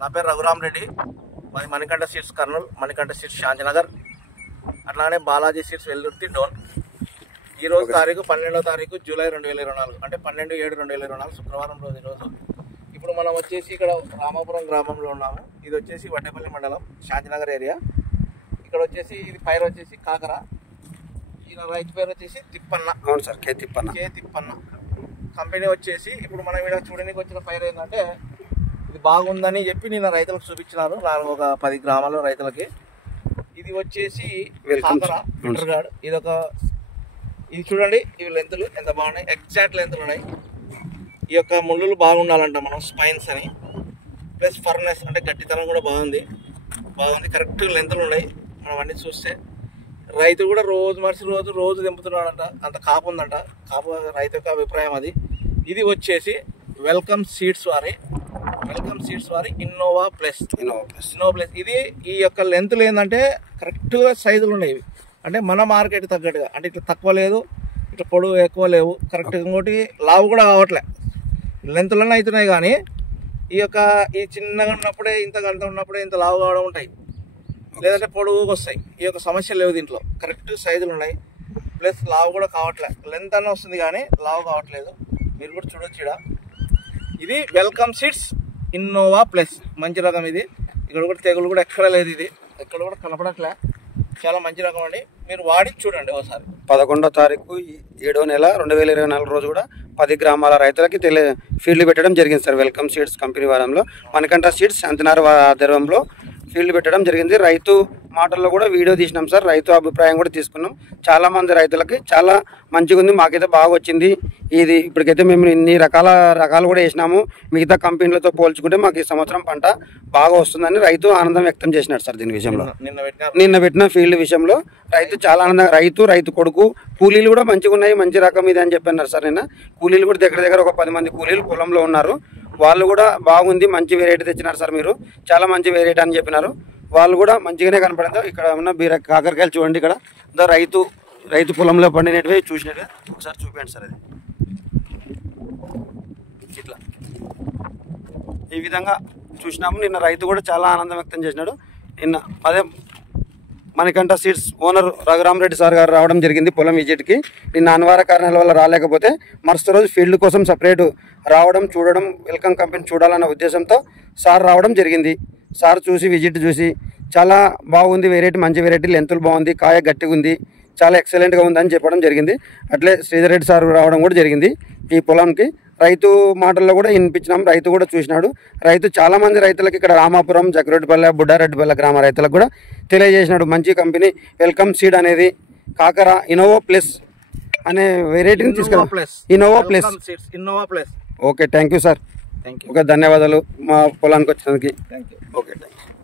నా పేరు రఘురామ్ రెడ్డి, మాది మణికంఠ సీడ్స్ కర్నూలు, మణికంఠ సీడ్స్ శాంతినగర్, అట్లానే బాలాజీ సీడ్స్ వెల్లుర్తి డోన్. ఈరోజు తారీఖు 12వ తారీఖు జూలై 2024, అంటే 12/7/2024 శుక్రవారం రోజు. ఈరోజు ఇప్పుడు మనం వచ్చేసి ఇక్కడ రామాపురం గ్రామంలో ఉన్నాము. ఇది వచ్చేసి వడ్డేపల్లి మండలం, శాంతినగర్ ఏరియా. ఇక్కడ వచ్చేసి ఇది పైరు వచ్చేసి కాకర. ఈయన రైతు పేరు వచ్చేసి తిప్పన్న. అవును సార్, కే తిప్పన్న. కంపెనీ వచ్చేసి ఇప్పుడు మనం ఇక్కడ చూడడానికి వచ్చిన పైరు ఏంటంటే ఇది బాగుందని చెప్పి నిన్న రైతులకు చూపించినారు, ఒక 10 గ్రామాల రైతులకి. ఇది వచ్చేసి కాకర ఇంటర్గాడ్. ఇది చూడండి, ఇవి లెంతులు ఎంత బాగున్నాయి, ఎగ్జాక్ట్ లెంతులు ఉన్నాయి. ఈ యొక్క ముళ్ళులు బాగుండాలంట మనం, స్పైన్స్ అని, ప్లస్ ఫర్నెస్ అంటే గట్టితనం కూడా బాగుంది, కరెక్ట్ లెంతులు ఉన్నాయి. మనం అన్ని చూస్తే రైతు కూడా రోజు దింపుతున్నాడంట, అంత కాపు ఉందంట. కాపు రైతు యొక్క అభిప్రాయం అది. ఇది వచ్చేసి వెల్కమ్ సీడ్స్ వారి ఇన్నోవా ప్లస్. ఇది ఈ యొక్క లెంతులు ఏంటంటే కరెక్ట్గా సైజులు ఉన్నాయి. అంటే మన మార్కెట్ తగ్గట్టుగా, అంటే ఇట్లా తక్కువ లేదు, ఇట్లా పొడవు ఎక్కువ లేవు, కరెక్ట్గా. ఇంకోటి లావు కూడా కావట్లే, లెంతులన్నీ అవుతున్నాయి. కానీ ఈ చిన్నగా ఉన్నప్పుడే ఇంత గంట ఉన్నప్పుడే ఇంత లావు కావడం ఉంటాయి, లేదంటే పొడవుగా వస్తాయి. ఈ యొక్క సమస్య లేవు దీంట్లో, కరెక్ట్ సైజులు ఉన్నాయి. ప్లస్ లావు కూడా కావట్లే, లెంత్ అన్న వస్తుంది కానీ లావు కావట్లేదు. మీరు కూడా చూడొచ్చు. ఇది వెల్కమ్ సీడ్స్ ఇన్నోవా ప్లస్, మంచి రకం ఇది. ఇక్కడ కూడా తెగులు కూడా ఎక్కడ లేదు, ఇది ఎక్కడ కూడా కనపడట్లే, చాలా మంచి రకం అండి. మీరు వాడి చూడండి ఒకసారి. 11వ తారీఖు 7వ నెల 2024 రోజు కూడా 10 గ్రామాల రైతులకి ఫీల్డ్ పెట్టడం జరిగింది సార్. వెల్కమ్ సీడ్స్ కంపెనీ వారంలో మణికంఠ సీడ్స్ శాంతినగర్ ఆధ్వర్యంలో ఫీల్డ్ పెట్టడం జరిగింది. రైతు మాటల్లో కూడా వీడియో తీసినాం సార్, రైతు అభిప్రాయం కూడా తీసుకున్నాం. చాలా మంది రైతులకి చాలా మంచిగా ఉంది, మాకైతే బాగా వచ్చింది. ఇది ఇప్పటికైతే మేము ఇన్ని రకాలు కూడా వేసినాము, మిగతా కంపెనీలతో పోల్చుకుంటే మాకు ఈ సంవత్సరం పంట బాగా వస్తుందని రైతు ఆనందం వ్యక్తం చేసినాడు సార్. దీని విషయంలో నిన్న పెట్టిన ఫీల్డ్ విషయంలో రైతు చాలా ఆనందంగా, రైతు కొడుకు కూలీలు కూడా మంచిగా ఉన్నాయి, మంచి రకం ఇది అని చెప్పన్నారు సార్. నిన్న కూలీలు కూడా దగ్గర ఒక 10 మంది కూలీలు పొలంలో ఉన్నారు, వాళ్ళు కూడా బాగుంది, మంచి వెరైటీ తెచ్చినారు సార్, మీరు చాలా మంచి వెరైటీ అని చెప్పినారు. వాళ్ళు కూడా మంచిగానే కనపడింది. ఇక్కడ ఉన్న కాకరకాయలు చూడండి, ఇక్కడ రైతు పొలంలో పండినట్టువే చూసినట్టుగా ఒకసారి చూపించండి సార్. అది ఇట్లా ఈ విధంగా చూసినాము. నిన్న రైతు కూడా చాలా ఆనందం వ్యక్తం చేసినాడు. నిన్న అదే Manikanta seeds owner Raghuram Reddy sir గారు రావడం జరిగింది పొలం విజిట్కి. నిన్న అనివార్య కారణాల వల్ల రాలేకపోతే మరుసటి రోజు ఫీల్డ్ కోసం సపరేట్ రావడం, చూడడం, వెల్కమ్ కంపెనీ చూడాలన్న ఉద్దేశంతో సార్ రావడం జరిగింది. సార్ విజిట్ చూసి చాలా బాగుంది, వెరైటీ మంచి వెరైటీ, లెంతులు బాగుంది, కాయ గట్టిగా ఉంది, చాలా ఎక్సలెంట్గా ఉందని చెప్పడం జరిగింది. అట్లే శ్రీధర్ రెడ్డి సార్ రావడం కూడా జరిగింది ఈ పొలంకి. రైతు మాటల్లో కూడా వినిపించినాం, రైతు కూడా చూసినాడు. చాలా మంది రైతులకు ఇక్కడ రామాపురం, జగ్రెడ్డిపల్లె, బుడ్డారెడ్డిపల్లె గ్రామ రైతులకు కూడా తెలియజేసినాడు. మంచి కంపెనీ వెల్కమ్ సీడ్ అనేది కాకర ఇన్నోవా ప్లస్ అనే వెరైటీని తీసుకురా. Innova plus. Okay, thank you sir. Okay, ధన్యవాదాలు మా పొలానికి వచ్చినందుకు. Okay, thank you.